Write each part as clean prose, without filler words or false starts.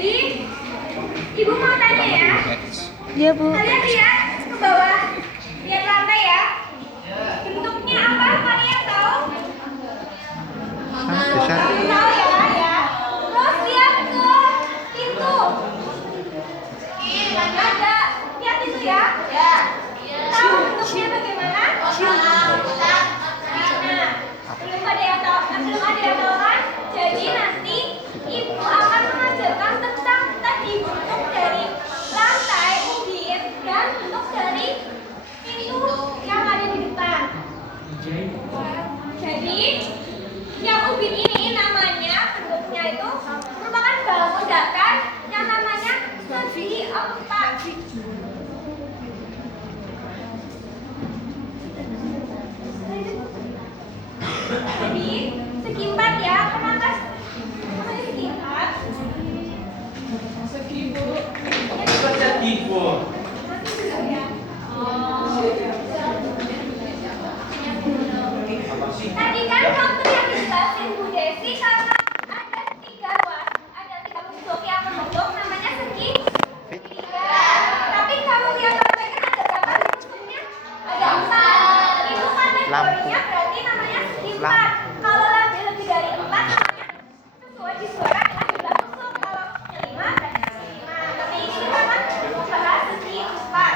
Jadi, Ibu mau tanya ya. Iya, Bu. Kalian lihat ke bawah. Lihat lantai ya. Bentuknya apa? Kalian tahu? Tahu ya. Terus lihat ke pintu. Ada. Lihat itu ya. Tahu bentuknya bagaimana? Nah, belum ada yang tahu kan? Jadi nanti Ibu akan mengajarkan tentang tadi bentuk dari lantai, ubin, dan bentuk dari pintu yang ada di depan. Jadi yang ubin ini namanya bentuknya itu merupakan bangun datar yang namanya segi empat. Jadi segi empat ya, kenapa namanya segi empat? Segi, Bu. Segi, Bu. Tadi kan waktu yang dijelasin Bu Desi karena ada tiga bentuk yang membentuk namanya segi tiga. Tapi kamu lihat lantai kan ada berapa bentuknya? Ada empat. Itu kategorinya berarti namanya segi empat. Kalau lebih dari empat namanya sesuai disuarakan adalah jumlah kusuk. Kalau lima berarti segi lima. Tapi ini kita kan membahas segi empat.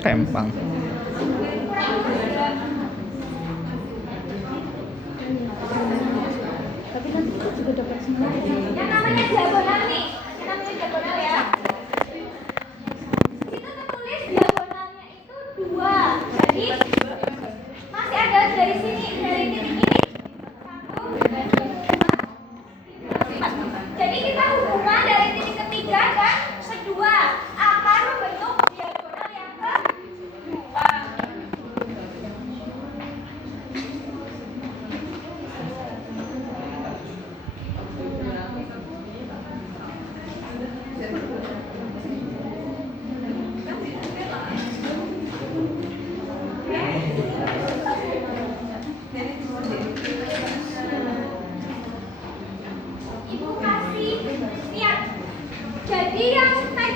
Tempang. Tapi nanti kita juga dapat semua. Yang namanya diagonal nih. Yang namanya diagonal ya.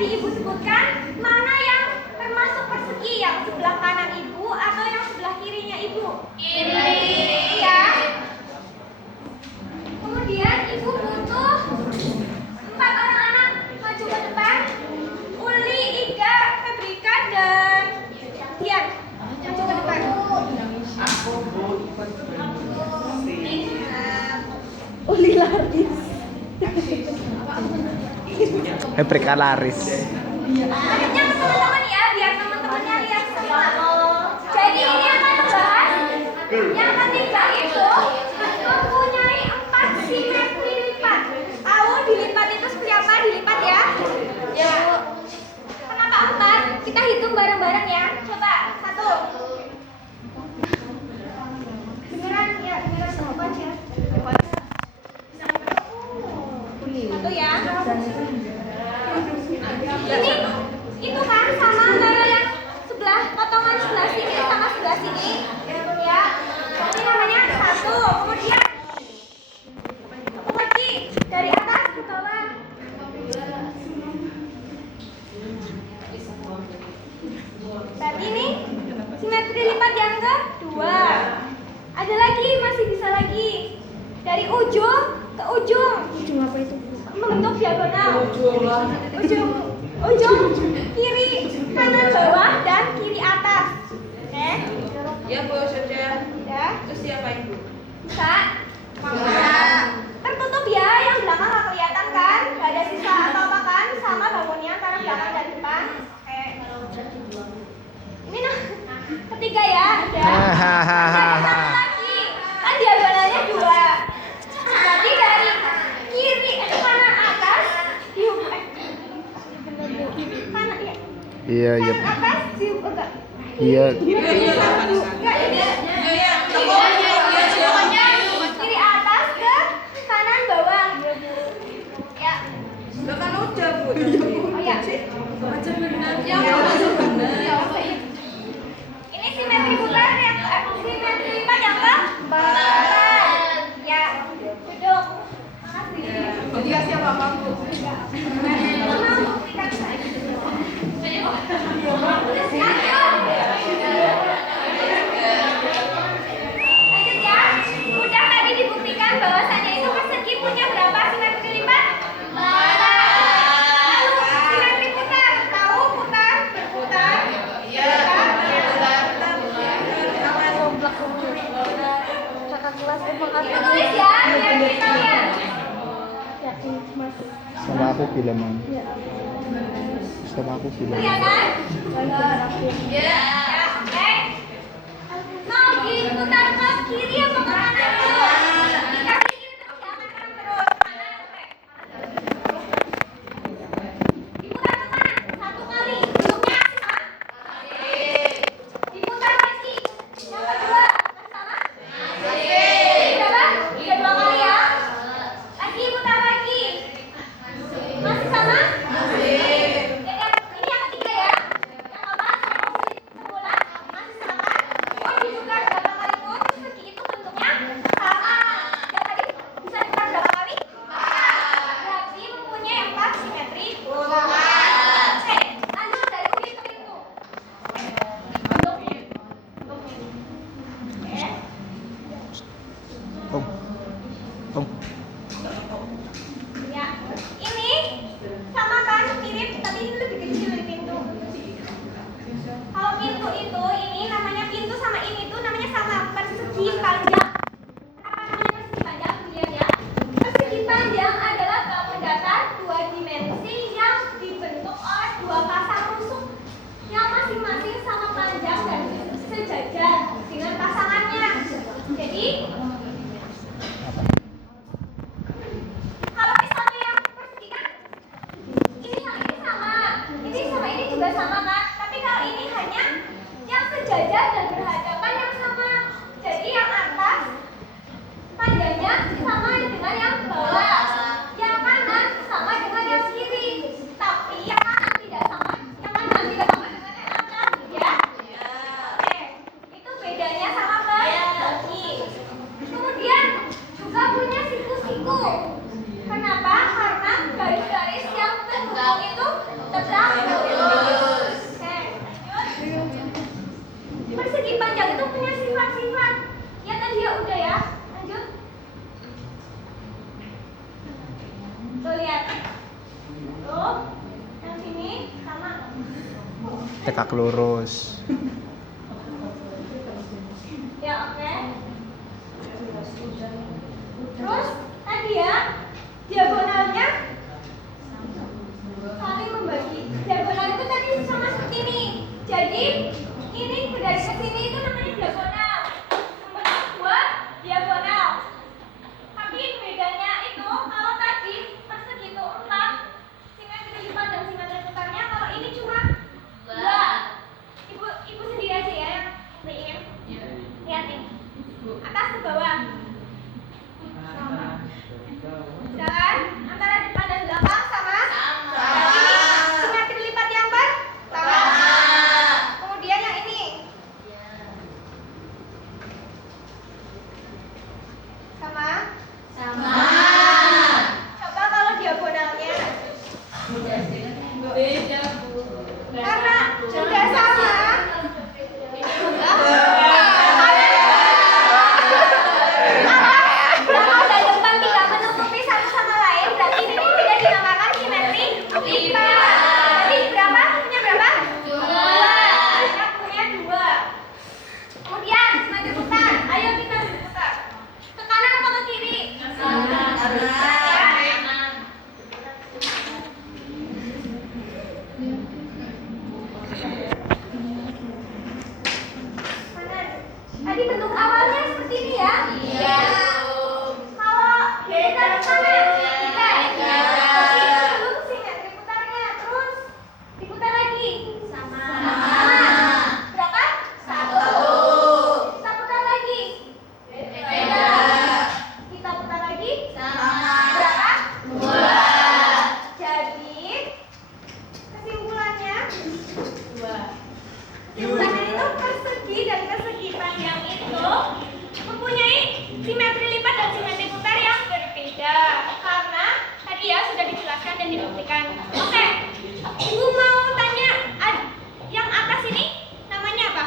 Jadi ibu sebutkan mana yang termasuk persegi, yang sebelah kanan ibu atau yang sebelah kirinya ibu? Kiri. Iya. Kemudian ibu butuh 4 orang anak maju ke depan. Uli, Iga, Febrika, dan Dian. Maju ke depan. Aku mau ikut Uli laris. Paprika laris. Adiknya ke teman-teman ya, biar teman-temannya lihat semua. Jadi ini akan membahas yang ketiga itu mempunyai 4 simetri lipat. Tahu dilipat itu seperti apa? Dilipat ya? Ya. Kenapa 4? Kita hitung bareng-bareng ya. Coba 1. Beneran ya, beneran sama aja. 1 ya. Ini itu kan sama antara yang sebelah potongan sebelah sini sama sebelah sini ya. Ini namanya 1. Kemudian aku lagi dari atas ke bawah. Berarti ini simetri lipat yang kedua. Ada lagi, masih bisa lagi. Dari ujung ke ujung. Ujung apa itu? Membentuk diagonal. Ujung kiri kanan bawah dan kiri atas. Oke? Ya Bu, sudah. Ya. Terus siapa Ibu? Bisa. Tertutup ya, yang belakang nggak kelihatan kan? Nggak ada sisa atau apa kan? Sama bangunnya antara belakang dan depan. Oke. Ini nah, ketiga ya. Ada. Ada satu lagi. Kan diagonalnya 2. Berarti dari kiri kanan atas kanan ya. Iya, iya. Kanan atas enggak. Iya. Enggak, kiri atas ke kanan bawah. Ya. Lah kan udah Bu. Oh ya. Baca benar. Ya, ini simetri putar yang simetri lipat yang keempat. Ya, duduk. Makasih. Dia siapa Pak Bu? Lanjut ya. Udah tadi dibuktikan bahwasannya itu persegi punya berapa simetri lipat? 4. Lalu simetri putar, tahu putar, berputar? Iya. Kakak kelas emang Ibu tulis ya, biar kita lihat. sama aku filman. Sama aku filman. Kelihatan? Ya, oke. Mau diputar ke kiri apa ke kanan dulu? Dikasih kiri terus ya, kanan terus. Kanan, oke. Diputar ke kanan 1 kali. Bentuknya sama? Diputar lagi. Yang kedua, sama? Berapa? 2 kali ya. Lagi putar lagi. Masih sama? Ya kan? Ini yang ketiga ya. Yang apa? Sebulan masih sama kan? Oh, diputar berapa kali pun persegi itu bentuknya Tuh, yang sini sama. Tegak lurus. Ya, oke. Terus tadi ya, diagonalnya saling membagi. Diagonal itu tadi sama seperti ini. Jadi ini dari ke sini itu namanya diagonal. Membentuk dua diagonal. Tapi bedanya itu kalau tadi persegi itu 4, simetri lipat dan simetri putarnya. Kalau ini cuma 2. Ibu sendiri aja ya yang ingin. Lihat nih. Atas ke bawah. Dan antara depan dan belakang sama? Ini simetri lipat yang pertama. Kemudian yang ini. Sama? Coba kalau diagonalnya. Karena sudah sama. Belakang dan depan tidak menutupi satu sama lain, berarti ini tidak dinamakan simetri lipat. Jadi berapa? Punya berapa? 2. Kita punya 2. Kemudian simetri putar. Ayo kita putar. Ke kanan atau ke kiri? Kanan. Tadi bentuk awalnya seperti ini ya? Iya. Kalau kita ke kanan, kita. Belum simetri putarnya, terus diputar lagi. Sama. Berapa? 1. Kita putar lagi. Beda. Kita putar lagi. Berapa? 2. Jadi kesimpulannya kesimpulannya itu persegi dan persegi panjang itu mempunyai simetri lipat dan simetri putar yang berbeda karena tadi ya sudah dijelaskan dan dibuktikan. Oke, ibu mau tanya yang atas ini namanya apa?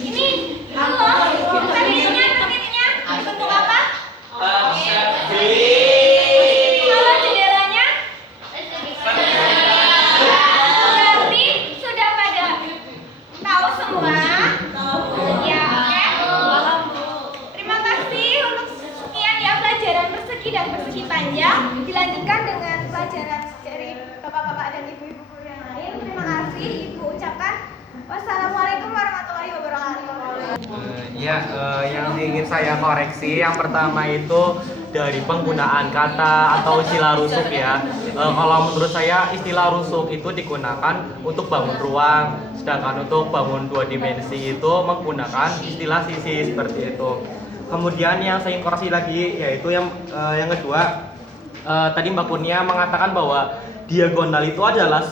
Ini halo, persegitinya bentuk apa? Kalau jendelanya berarti sudah pada tahu semua? Ya, oke. Terima kasih untuk sekian ya pelajaran persegi dan persegi panjang. Dilanjutkan dengan pelajaran dari bapak-bapak dan ibu-ibu guru yang lain. Terima kasih. Ibu ucapkan wassalamualaikum warahmatullahi wabarakatuh. Yang ingin saya koreksi yang pertama itu dari penggunaan kata atau istilah rusuk ya. Kalau menurut saya istilah rusuk itu digunakan untuk bangun ruang, sedangkan untuk bangun 2 dimensi itu menggunakan istilah sisi seperti itu. Kemudian yang saya ingin koreksi lagi yaitu yang kedua, tadi Mbak Kurnia mengatakan bahwa diagonal itu adalah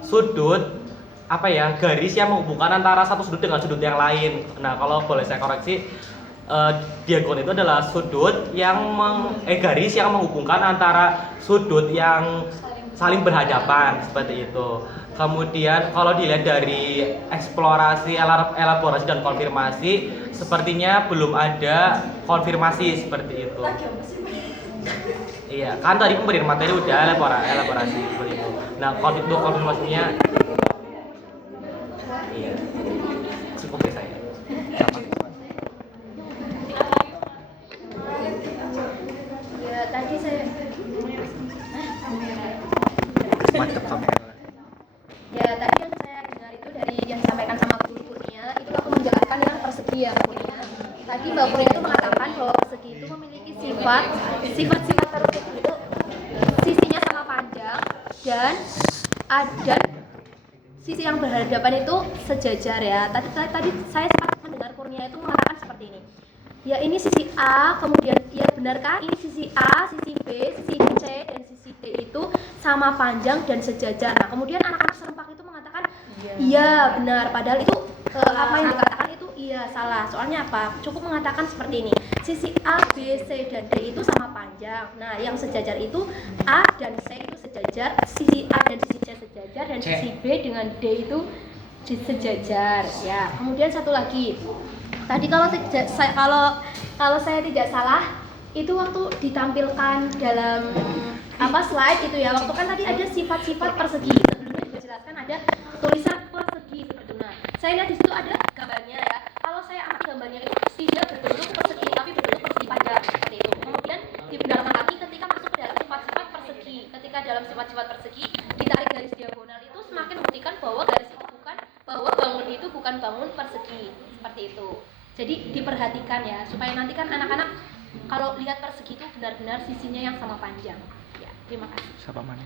sudut garis yang menghubungkan antara satu sudut dengan sudut yang lain. Nah, kalau boleh saya koreksi, diagonal itu adalah sudut yang garis yang menghubungkan antara sudut yang saling berhadapan seperti itu. Kemudian kalau dilihat dari eksplorasi, elaborasi dan konfirmasi, sepertinya belum ada konfirmasi seperti itu. Iya, kan tadi pemberian materi udah elaborasi seperti itu. Nah, untuk konfirmasinya iya, cukup ya saya. Ya tadi saya Mantap kamera. ya tadi yang saya dengar itu dari yang disampaikan sama Guru Kurnia itu aku menjelaskan dengan persegi ya Mbak Kurnia. Tadi Mbak Kurnia itu mengatakan bahwa persegi itu memiliki sifat-sifat persegi itu sisinya sama panjang dan ada sisi yang berhadapan itu sejajar ya. Tadi saya sempat mendengar Kurnia itu mengatakan seperti ini. Ya ini sisi A, kemudian ya benarkah ini sisi A, sisi B, sisi C dan sisi D itu sama panjang dan sejajar. Nah, kemudian anak-anak serempak itu mengatakan iya benar, padahal itu apa yang dikatakan itu iya salah. Soalnya apa? Cukup mengatakan seperti ini. Sisi A, B, C dan D itu sama panjang. Nah, yang sejajar itu A dan C itu sejajar, sisi A dan sisi C sejajar dan sisi B dengan D itu sejajar ya. Kemudian satu lagi. Tadi kalau saya tidak salah itu waktu ditampilkan dalam slide itu ya. Waktu kan tadi ada sifat-sifat persegi. Sebelumnya juga jelaskan ada tulisan persegi seperti itu. Nah, saya lihat di situ ada gambarnya ya. Kalau saya amati gambarnya itu tidak berbentuk persegi tapi berbentuk persegi panjang seperti itu. Kemudian dipindahkan lagi ketika masuk ke dalam sifat-sifat persegi. Ketika dalam sifat-sifat persegi ditarik garis diagonal itu semakin membuktikan bahwa garis itu bahwa bangun itu bukan bangun persegi seperti itu. Jadi diperhatikan ya supaya nanti kan anak-anak kalau lihat persegi itu benar-benar sisinya yang sama panjang. Ya, terima kasih. Siapa mana?